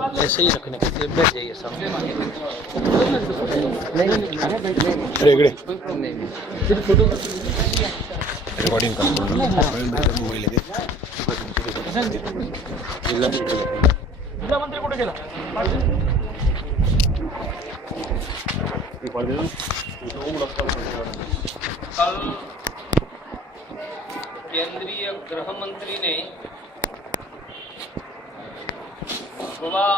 ऐसे ही रखने के लिए बैठ जाइए सामने। रिकॉर्डिंग मोबाईल जिल्हा मंत्री कुठे गेला? कल केंद्रीय गृह मंत्री ने गोवा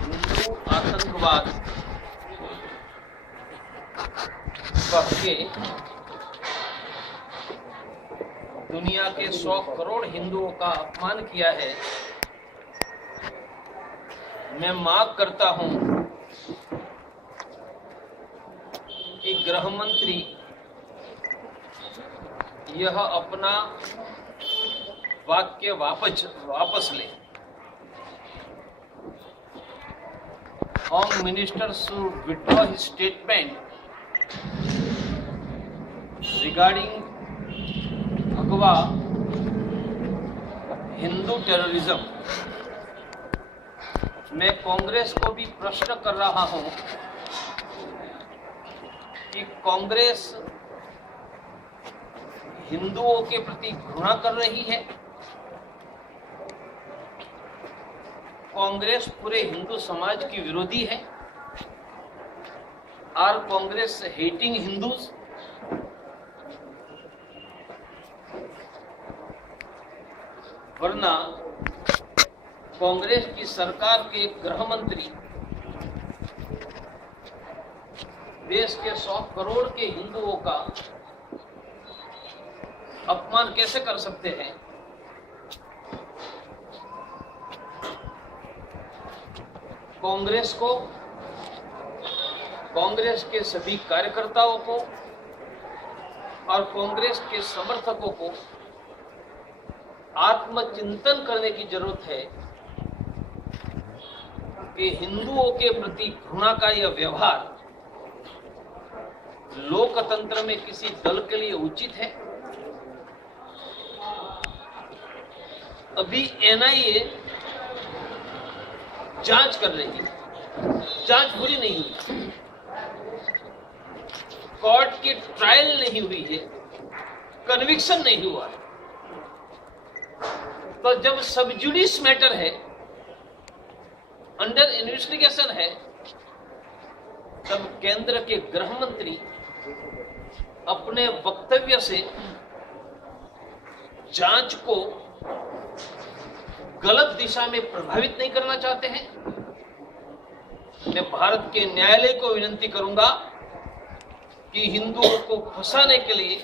हिंदू आतंकवाद कह के दुनिया के 100 करोड़ हिंदुओं का अपमान किया है। मैं मांग करता हूं कि गृह मंत्री यह अपना वाक्य वापस ले। Home minister should withdraw his statement regarding भगवा हिंदू टेररिज्म। मैं कांग्रेस को भी प्रश्न कर रहा हूं कि कांग्रेस हिंदुओं के प्रति घृणा कर रही है। कांग्रेस पूरे हिंदू समाज की विरोधी है। Are Congress hating Hindus? वरना कांग्रेस की सरकार के गृह मंत्री देश के 100 करोड़ के हिंदुओं का अपमान कैसे कर सकते हैं? कांग्रेस को, कांग्रेस के सभी कार्यकर्ताओं को और कांग्रेस के समर्थकों को आत्मचिंतन करने की जरूरत है कि हिंदुओं के प्रति घृणा का यह व्यवहार लोकतंत्र में किसी दल के लिए उचित है। अभी एनआईए जांच कर रही है, जांच पूरी नहीं हुई, कोर्ट की ट्रायल नहीं हुई है, कन्विक्शन नहीं हुआ है। तो जब सब जुडिस मैटर है, अंडर इन्वेस्टिगेशन है, तब केंद्र के गृह मंत्री अपने वक्तव्य से जांच को गलत दिशा में प्रभावित नहीं करना चाहते हैं। मैं भारत के न्यायालय को विनती करूंगा कि हिंदुओं को फंसाने के लिए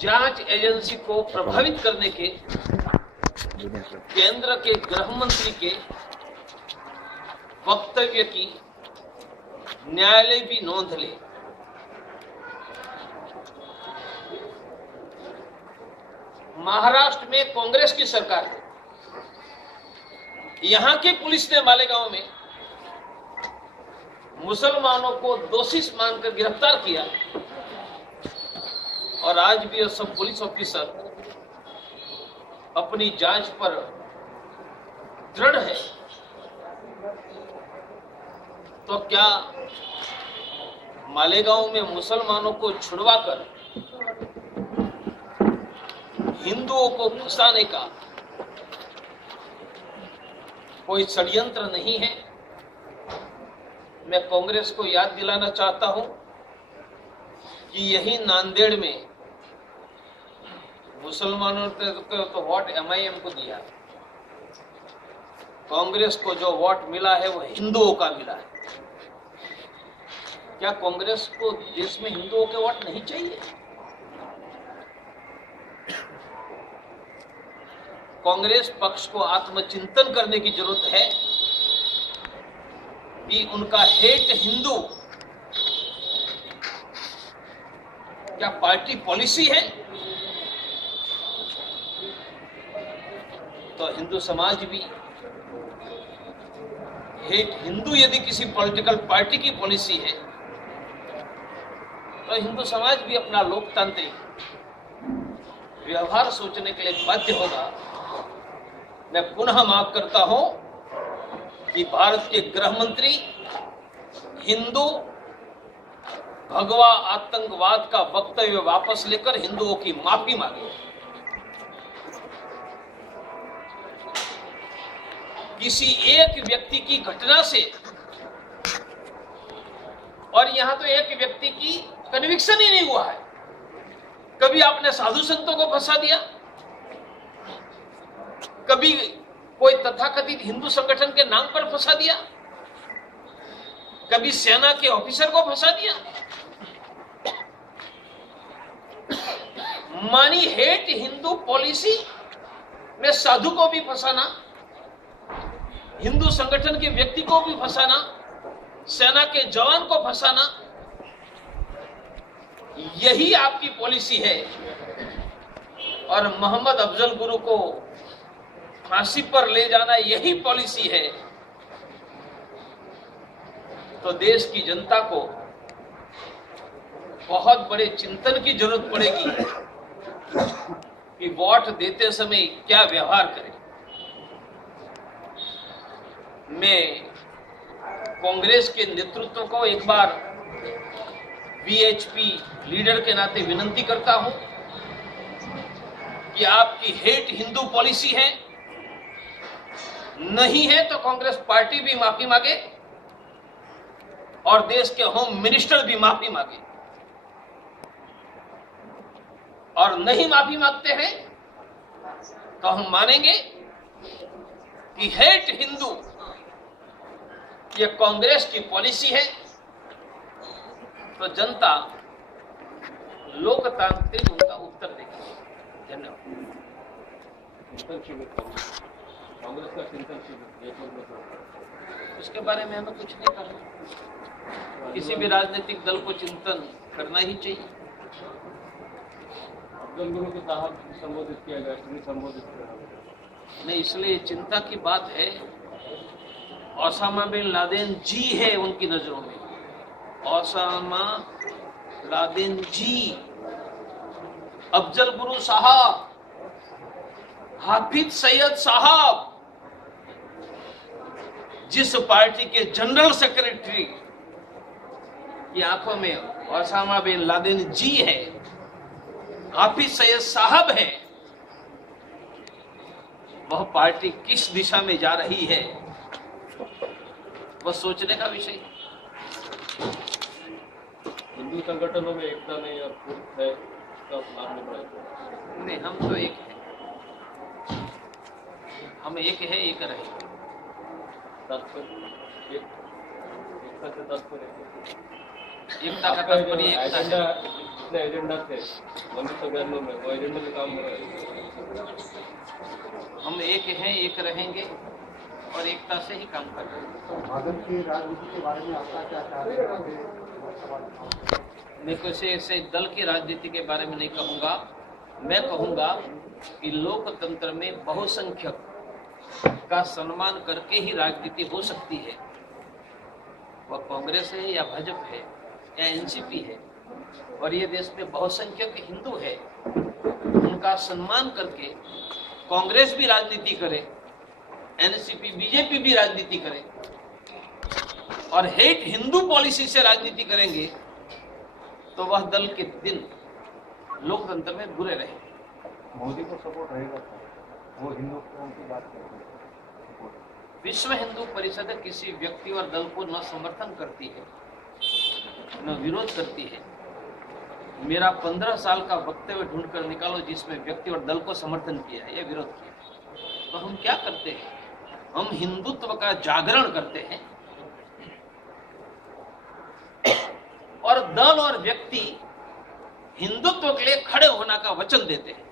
जांच एजेंसी को प्रभावित करने के केंद्र के गृह मंत्री के वक्तव्य की न्यायालय भी नोंद ले। महाराष्ट्र में कांग्रेस की सरकार है। यहां के पुलिस ने मालेगांव में मुसलमानों को दोषी मानकर गिरफ्तार किया और आज भी ये सब पुलिस ऑफिसर अपनी जांच पर दृढ़ है। तो क्या मालेगांव में मुसलमानों को छुड़वाकर हिंदुओं को फंसाने का कोई षड्यंत्र नहीं है? मैं कांग्रेस को याद दिलाना चाहता हूं कि यही नांदेड़ में मुसलमानों ने तो वोट एमआईएम को दिया, कांग्रेस को जो वोट मिला है वो हिंदुओं का मिला है। क्या कांग्रेस को देश में हिंदुओं के वोट नहीं चाहिए? कांग्रेस पक्ष को आत्मचिंतन करने की जरूरत है कि उनका हेट हिंदू क्या पार्टी पॉलिसी है? तो हिंदू समाज भी हेट हिंदू यदि किसी पॉलिटिकल पार्टी की पॉलिसी है तो हिंदू समाज भी अपना लोकतांत्रिक व्यवहार सोचने के लिए बाध्य होगा मैं पुनः मांग करता हूं कि भारत के गृह मंत्री हिंदू भगवा आतंकवाद का वक्तव्य वापस लेकर हिंदुओं की माफी मांगे। किसी एक व्यक्ति की घटना से, और यहां तो एक व्यक्ति की कन्विक्शन ही नहीं हुआ है, कभी आपने साधु संतों को फंसा दिया, कभी कोई तथाकथित हिंदू संगठन के नाम पर फंसा दिया, कभी सेना के ऑफिसर को फंसा दिया। मानी हेट हिंदू पॉलिसी में साधु को भी फंसाना, हिंदू संगठन के व्यक्ति को भी फंसाना, सेना के जवान को फंसाना, यही आपकी पॉलिसी है। और मोहम्मद अफजल गुरु को फांसी पर ले जाना यही पॉलिसी है। तो देश की जनता को बहुत बड़े चिंतन की जरूरत पड़ेगी कि वोट देते समय क्या व्यवहार करें। मैं कांग्रेस के नेतृत्व को एक बार वीएचपी लीडर के नाते विनती करता हूं कि आपकी हेट हिंदू पॉलिसी है, नहीं है तो कांग्रेस पार्टी भी माफी मांगे और देश के होम मिनिस्टर भी माफी मांगे। और नहीं माफी मांगते हैं तो हम मानेंगे कि हेट हिंदू ये कांग्रेस की पॉलिसी है। तो जनता लोकतांत्रिक उनका उत्तर देगी। धन्यवाद। कांग्रेस का चिंतन शिविर उसके बारे में हमें कुछ नहीं करना। किसी भी राजनीतिक दल को चिंतन करना ही चाहिए। अफजल गुरु के साहब संबोधित किया गया, संबोधित किया नहीं, इसलिए चिंता की बात है। ओसामा बिन लादेन जी है उनकी नजरों में, ओसामा लादेन जी, अफजल गुरु साहब, हाफिज सैयद साहब, जिस पार्टी के जनरल सेक्रेटरी की आंखों में ओसामा बिन लादेन जी है, हाफिज सैयद साहब है, वह पार्टी किस दिशा में जा रही है वह सोचने का विषय है। हिंदू संगठनों में एकता नहीं और फूट है, इसका लाभ नहीं पड़ेगा। नहीं, हम तो एक है, हम एक है, एक रहेंगे। एकता से तात्पर्य एकता का तात्पर्य एकता है। इतने एजेंडा थे 1992 में, वो एजेंडा पे काम हो रहा है। हम एक हैं, एक रहेंगे और एकता से ही काम कर रहे हैं। भाजपा की राजनीति के बारे में आपका क्या ख्याल है? मैं किसी ऐसे दल की राजनीति के बारे में नहीं कहूंगा। मैं कहूंगा कि लोकतंत्र में बहुसंख्यक का सम्मान करके ही राजनीति हो सकती है। वह कांग्रेस है या भाजपा है या एनसीपी है, और ये देश में बहुसंख्यक हिंदू है, उनका सम्मान करके कांग्रेस भी राजनीति करे, एनसीपी बीजेपी भी राजनीति करे और हेट हिंदू पॉलिसी से राजनीति करेंगे तो वह दल के दिन लोकतंत्र में बुरे रहेंगे। मोदी को सपोर्ट रहेगा, वो हिंदुत्व की बात करते हैं। विश्व हिंदू परिषद किसी व्यक्ति और दल को न समर्थन करती है न विरोध करती है। मेरा 15 साल का वक्तव्य ढूंढ कर निकालो जिसमें व्यक्ति और दल को समर्थन किया है या विरोध किया है। तो हम क्या करते हैं? हम हिंदुत्व का जागरण करते हैं और दल और व्यक्ति हिंदुत्व के लिए खड़े होने का वचन देते हैं।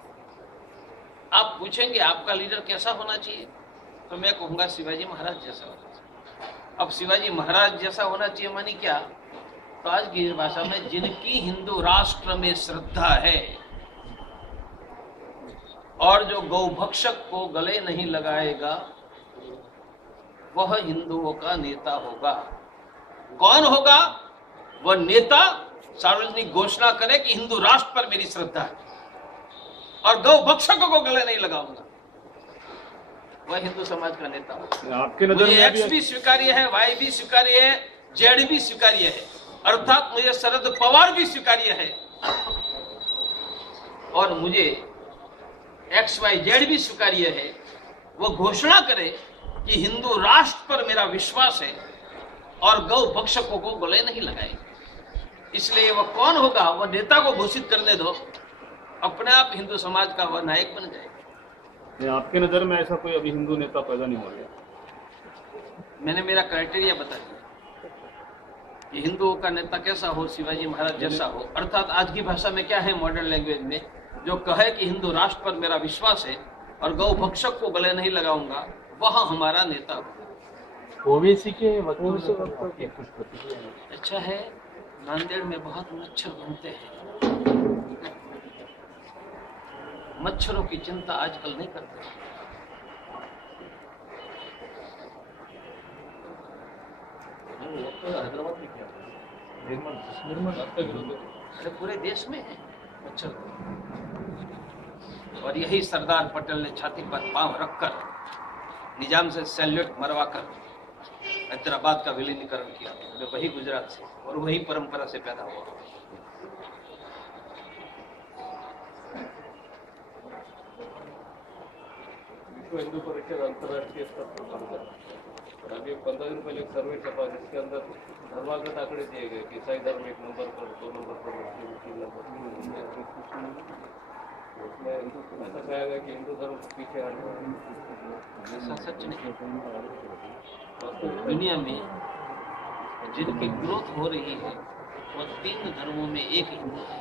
आप पूछेंगे आपका लीडर कैसा होना चाहिए, तो मैं कहूंगा शिवाजी महाराज जैसा होना चाहिए। अब शिवाजी महाराज जैसा होना चाहिए मानी क्या? तो आज की भाषा में जिनकी हिंदू राष्ट्र में श्रद्धा है और जो गौभक्षक को गले नहीं लगाएगा वह हिंदुओं का नेता होगा। कौन होगा? वह नेता सार्वजनिक घोषणा करे कि हिंदू राष्ट्र पर मेरी श्रद्धा है और गौभक्षकों को गले नहीं लगाऊंगा। वह हिंदू समाज का नेता हो। आपके नजर मुझे में एक्स भी स्वीकार्य है, वाई भी स्वीकार्य है, जेड भी स्वीकार्य है, अर्थात मुझे शरद पवार भी स्वीकार्य है और मुझे एक्स वाई जेड भी स्वीकार्य है। वो घोषणा करे कि हिंदू राष्ट्र पर मेरा विश्वास है और गौ भक्षकों को गले नहीं लगाए। इसलिए वह कौन होगा, वह नेता को घोषित करने दो, अपने आप हिंदू समाज का वह नायक बन जाए। आपके नजर में ऐसा कोई अभी हिंदू नेता पैदा नहीं हो रहा? मैंने मेरा क्राइटेरिया बता दिया कि हिंदुओं का नेता कैसा हो, शिवाजी महाराज जैसा हो, अर्थात आज की भाषा में क्या है, मॉडर्न लैंग्वेज में, जो कहे कि हिंदू राष्ट्र पर मेरा विश्वास है और गौ भक्षक को गले नहीं लगाऊंगा, वह हमारा नेता हो। ओवैसी के वक्तव्य से आपकी कुछ प्रतिक्रिया है? अच्छा है, नांदेड़ में बहुत मच्छर घूमते हैं, मच्छरों की चिंता आजकल नहीं करते। हैदराबाद में क्या निर्मल आपका विरोध है? अरे पूरे देश में है मच्छर, और यही सरदार पटेल ने छाती पर पांव रखकर निजाम से सैल्यूट मरवाकर हैदराबाद का विलीनीकरण किया। वे वही गुजरात से और वही परंपरा से पैदा हुआ। विश्व हिंदू परिषद अंतर्राष्ट्रीय स्तर पर काम कर रहा है और अभी 15 दिन पहले एक सर्वे छपा जिसके अंदर धर्मागत आंकड़े दिए गए कि ईसाई धर्म 1 नंबर पर, 2 नंबर पर, मुस्लिम 3 नंबर। उसमें ऐसा कहा गया कि हिंदू धर्म पीछे हट रहा है। ऐसा सच नहीं। दुनिया में जिनकी ग्रोथ हो रही है वो 3 धर्मों में एक हिंदू है,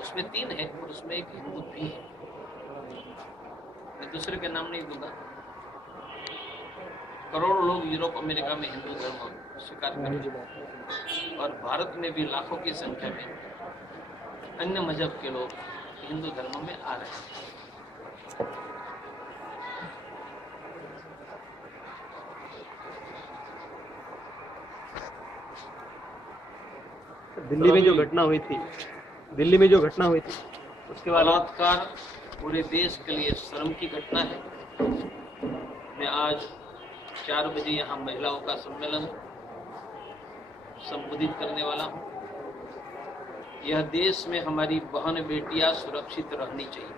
उसमें 3 है और उसमें एक हिंदू भी है। मैं दूसरे के नाम नहीं दूंगा। करोड़ों लोग यूरोप अमेरिका में हिंदू धर्म स्वीकार करते और भारत में भी लाखों की संख्या में अन्य मजहब के लोग हिंदू धर्म में आ रहे हैं। दिल्ली में जो घटना हुई थी, उसके बाद बलात्कार पूरे देश के लिए शर्म की घटना है। मैं आज 4 बजे यहाँ महिलाओं का सम्मेलन संबोधित करने वाला हूँ। यह देश में हमारी बहन बेटियां सुरक्षित रहनी चाहिए।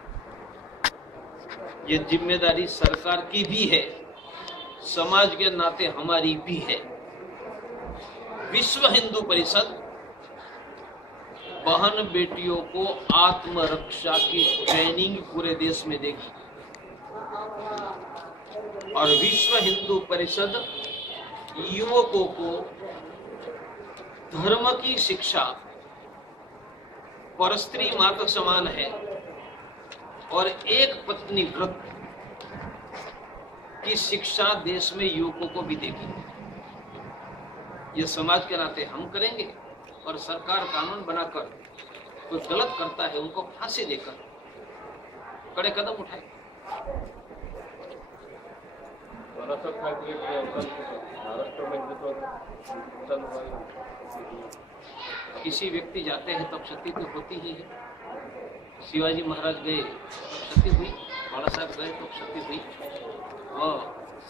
यह जिम्मेदारी सरकार की भी है, समाज के नाते हमारी भी है। विश्व हिंदू परिषद बहन बेटियों को आत्मरक्षा की ट्रेनिंग पूरे देश में देगी और विश्व हिंदू परिषद युवकों को धर्म की शिक्षा, परस्त्री मातृ समान है और एक पत्नी व्रत की शिक्षा देश में युवकों को भी देगी। ये समाज के नाते हम करेंगे और सरकार कानून बनाकर कोई गलत करता है उनको फांसी देकर कड़े कदम उठाए। बाळासाहेब ठाकरे के अवसान के बाद महाराष्ट्र में हिंदुत्व नुकसान हुआ है। किसी व्यक्ति जाते हैं तब क्षति तो होती ही है। शिवाजी महाराज गए तो क्षति हुई, बाला साहब गए तो क्षति हुई। वह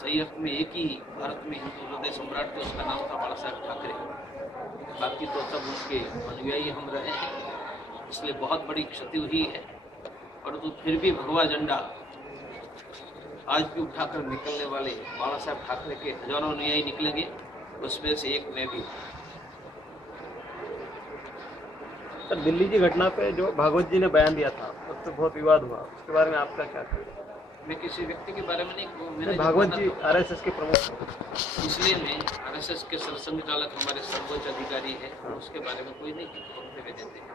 सही अर्थ में एक ही भारत में हिंदू हृदय सम्राट थे, उसका नाम था बाला साहब ठाकरे। बाकी तो सब उनके अनुयायी हम रहे हैं, इसलिए बहुत बड़ी क्षति हुई है। परंतु फिर भी भगवा झंडा आज भी उठाकर निकलने वाले बाला साहब ठाकरे के हजारों अनुयायी निकलेंगे, उसमें से एक मैं भी। सर, दिल्ली की घटना पे जो भागवत जी ने बयान दिया था उस पर बहुत विवाद हुआ, उसके बारे में आपका क्या कहना है? मैं किसी व्यक्ति के बारे में नहीं, भागवत जी आरएसएस के प्रमुख, इसलिए मैं आरएसएस के सरसंघ चालक हमारे सर्वोच्च अधिकारी है, उसके बारे में कोई नहीं वक्तव्य देते हैं।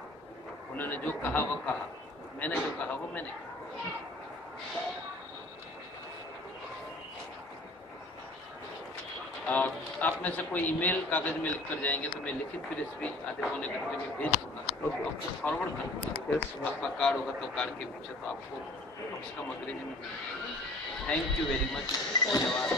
उन्होंने जो कहा वो कहा, मैंने जो कहा वो मैंने कहा। और आप में से कोई ईमेल कागज में लिख कर जाएंगे तो मैं लिखित फिर इस भी आधे पौने घंटे में भेज दूंगा, आपको फॉरवर्ड कर दूंगा। आपका कार्ड होगा तो कार्ड के पीछे तो आपको कम से कम अंग्रेजी में। थैंक यू वेरी मच, धन्यवाद।